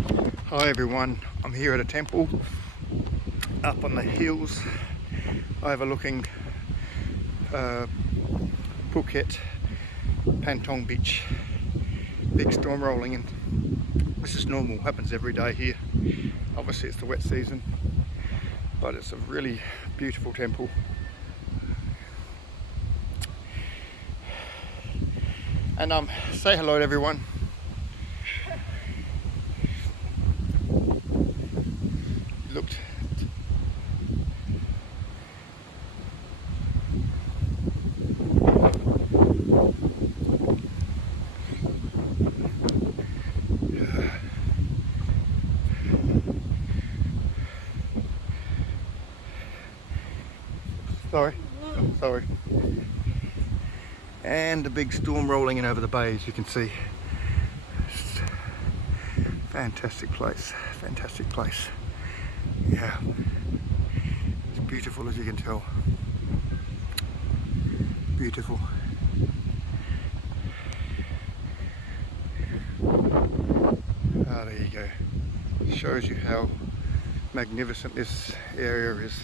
Hi everyone, I'm here at a temple up on the hills overlooking Phuket, Pantong Beach. Big storm rolling in. This is normal, happens every day here. Obviously it's the wet season, but it's a really beautiful temple. And say hello to everyone. Looked. Sorry. And a big storm rolling in over the bay, as you can see. Fantastic place, fantastic place. Yeah, it's beautiful as you can tell. Beautiful. Ah, there you go. Shows you how magnificent this area is.